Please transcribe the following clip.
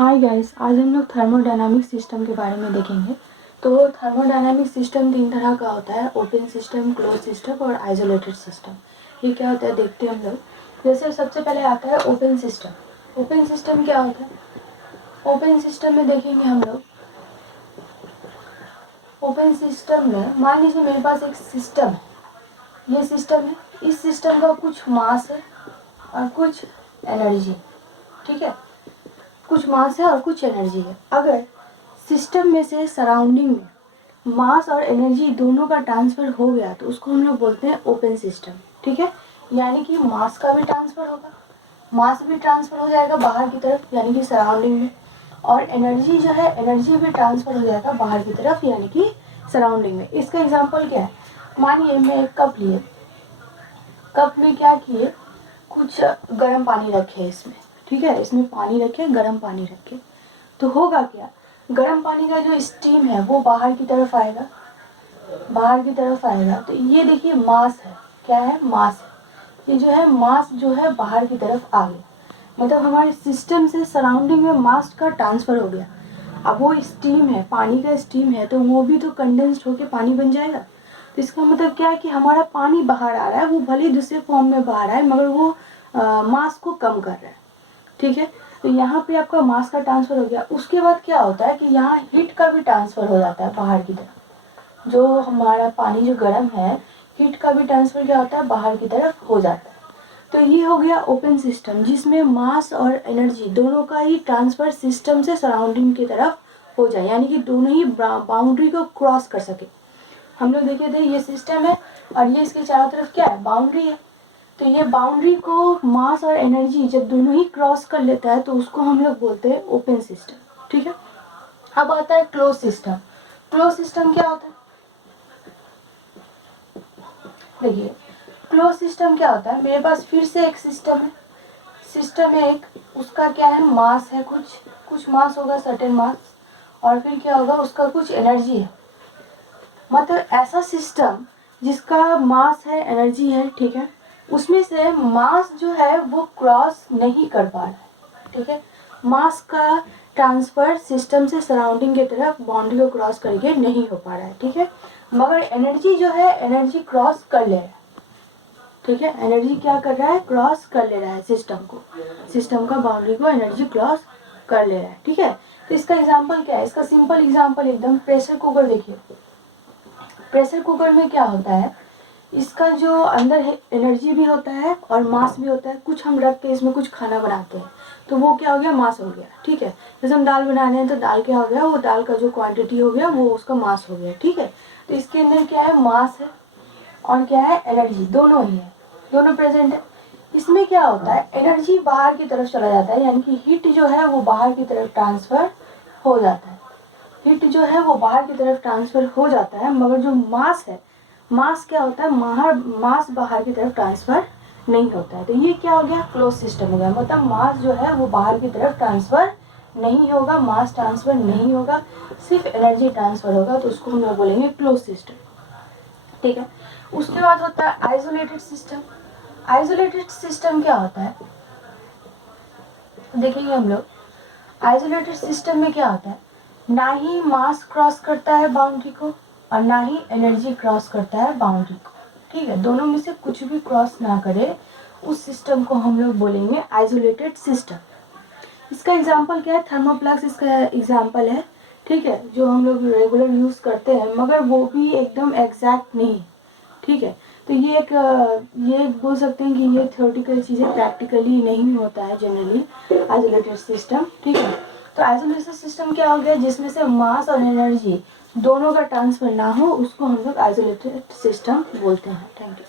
Hi guys, आज हम लोग थर्मोडायनामिक सिस्टम के बारे में देखेंगे। तो थर्मोडायनामिक सिस्टम तीन तरह का होता है, ओपन सिस्टम, क्लोज सिस्टम और आइसोलेटेड सिस्टम। ये क्या होता है देखते हैं हम लोग। जैसे सबसे पहले आता है ओपन सिस्टम। ओपन सिस्टम क्या होता है? ओपन सिस्टम में देखेंगे हम लोग। ओपन सिस्टम में मान लीजिए मेरे पास एक सिस्टम है, ये सिस्टम है, इस सिस्टम का कुछ मास है और कुछ एनर्जी, ठीक है, कुछ मास है और कुछ एनर्जी है। अगर सिस्टम में से सराउंडिंग में मास और एनर्जी दोनों का ट्रांसफर हो गया तो उसको हम लोग बोलते हैं ओपन सिस्टम, ठीक है। यानी कि मास का भी ट्रांसफर होगा, मास भी ट्रांसफर हो जाएगा बाहर की तरफ यानी कि सराउंडिंग में, और एनर्जी जो है एनर्जी भी ट्रांसफर हो जाएगा बाहर की तरफ यानी कि सराउंडिंग में। इसका एग्जांपल क्या है? मानिए मैं एक कप लिए, कप में क्या किए, कुछ गर्म पानी रखे इसमें, ठीक है, इसमें पानी रखे, गर्म पानी रखे, तो होगा क्या, गर्म पानी का जो स्टीम है वो बाहर की तरफ आएगा, बाहर की तरफ आएगा। तो ये देखिए मास है, क्या है, मास है। ये जो है मास जो है बाहर की तरफ आ गया, मतलब हमारे सिस्टम से सराउंडिंग में मास का ट्रांसफर हो गया। अब वो स्टीम है, पानी का स्टीम है, तो वो भी तो कंडेंस्ड होकर पानी बन जाएगा। तो इसका मतलब क्या है कि हमारा पानी बाहर आ रहा है, वो भले दूसरे फॉर्म में बाहर आए मगर वो मास को कम कर रहा है, ठीक है। तो यहाँ पे आपका मास का ट्रांसफर हो गया। उसके बाद क्या होता है कि यहाँ हीट का भी ट्रांसफर हो जाता है बाहर की तरफ। जो हमारा पानी जो गर्म है, हीट का भी ट्रांसफर क्या होता है, बाहर की तरफ हो जाता है। तो ये हो गया ओपन सिस्टम, जिसमें मास और एनर्जी दोनों का ही ट्रांसफर सिस्टम से सराउंडिंग की तरफ हो जाए, यानी कि दोनों ही बाउंड्री को क्रॉस कर सके। हम लोग देखे थे ये सिस्टम है और ये इसके चारों तरफ क्या है, बाउंड्री है। तो ये बाउंड्री को मास और एनर्जी जब दोनों ही क्रॉस कर लेता है तो उसको हम लोग बोलते हैं ओपन सिस्टम, ठीक है। अब आता है क्लोज सिस्टम। क्लोज सिस्टम क्या होता है? देखिए क्लोज सिस्टम क्या होता है, मेरे पास फिर से एक सिस्टम है, सिस्टम है एक, उसका क्या है, मास है, कुछ मास होगा, सर्टेन मास, और फिर क्या होगा, उसका कुछ एनर्जी है। मतलब ऐसा सिस्टम जिसका मास है, एनर्जी है, ठीक है, उसमें से मास जो है वो क्रॉस नहीं कर पा रहा है, ठीक है। मास का ट्रांसफर सिस्टम से सराउंडिंग की तरफ बाउंड्री को क्रॉस करके नहीं हो पा रहा है, ठीक है। मगर एनर्जी जो है एनर्जी क्रॉस कर ले रहा है, ठीक है। एनर्जी क्या कर रहा है, क्रॉस कर ले रहा है सिस्टम को, सिस्टम का बाउंड्री को एनर्जी क्रॉस कर ले रहा है, ठीक है। तो इसका एग्जाम्पल क्या है, इसका सिंपल एग्जाम्पल एकदम प्रेशर कुकर देखिए। प्रेशर कुकर में क्या होता है, इसका जो अंदर है एनर्जी भी होता है और मास भी होता है। कुछ हम रख के इसमें कुछ खाना बनाते हैं तो वो क्या हो गया, मास हो गया, ठीक है। जैसे हम दाल बना रहे हैं तो दाल क्या हो गया, वो दाल का जो क्वांटिटी हो गया वो उसका मास हो गया, ठीक है। तो इसके अंदर क्या है, मास है और क्या है, एनर्जी, दोनों ही है, दोनों प्रेजेंट है। इसमें क्या होता है, एनर्जी बाहर की तरफ चला जाता है, यानी कि हीट जो है वो बाहर की तरफ ट्रांसफर हो जाता है, हीट जो है वो बाहर की तरफ ट्रांसफर हो जाता है। मगर जो मास है, मास क्या होता है, मास बाहर की तरफ ट्रांसफर नहीं होता है। तो ये क्या हो गया, क्लोज सिस्टम हो गया। मतलब मास जो है वो बाहर की तरफ ट्रांसफर नहीं होगा, मास ट्रांसफर नहीं होगा, सिर्फ एनर्जी ट्रांसफर होगा, तो उसको हम लोग बोलेंगे क्लोज सिस्टम, ठीक है। उसके बाद होता है आइसोलेटेड सिस्टम। आइसोलेटेड सिस्टम क्या होता है, देखेंगे हम लोग। आइसोलेटेड सिस्टम में क्या होता है, ना ही मास क्रॉस करता है बाउंड्री को और ना ही एनर्जी क्रॉस करता है बाउंड्री को, ठीक है। दोनों में से कुछ भी क्रॉस ना करे, उस सिस्टम को हम लोग बोलेंगे आइसोलेटेड सिस्टम। इसका एग्जांपल क्या है, थर्मोप्लग्स इसका एग्जांपल है, ठीक है, जो हम लोग रेगुलर यूज़ करते हैं, मगर वो भी एकदम एग्जैक्ट नहीं, ठीक है। तो ये बोल सकते हैं कि ये थ्योरेटिकल चीज़ें प्रैक्टिकली नहीं होता है जनरली आइसोलेटेड सिस्टम, ठीक है। तो आइसोलेटेड सिस्टम क्या हो गया, जिसमें से मास और एनर्जी दोनों का ट्रांसफर ना हो, उसको हम लोग आइसोलेटेड सिस्टम बोलते हैं। Thank you.